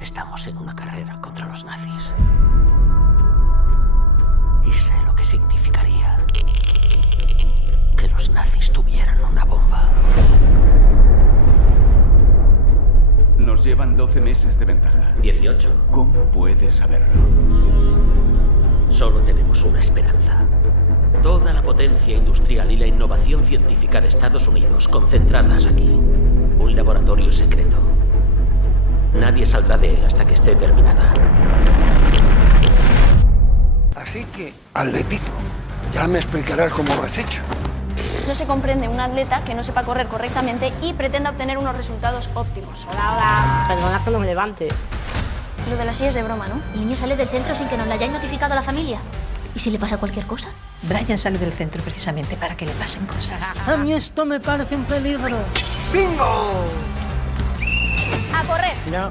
Estamos en una carrera contra los nazis. Y sé lo que significaría que los nazis tuvieran una bomba. Nos llevan 12 meses de ventaja. 18. ¿Cómo puedes saberlo? Solo tenemos una esperanza. Toda la potencia industrial y la innovación científica de Estados Unidos concentradas aquí. Un laboratorio secreto. Nadie saldrá de él hasta que esté terminada. Así que, atletismo. Ya me explicarás cómo lo has hecho. No se comprende un atleta que no sepa correr correctamente y pretenda obtener unos resultados óptimos. Hola, hola. Perdona que no me levante. Lo de la silla es de broma, ¿no? El niño sale del centro sin que nos lo hayáis notificado a la familia. ¿Y si le pasa cualquier cosa? Brian sale del centro precisamente para que le pasen cosas. A mí esto me parece un peligro. ¡Bingo! ¡A correr! No.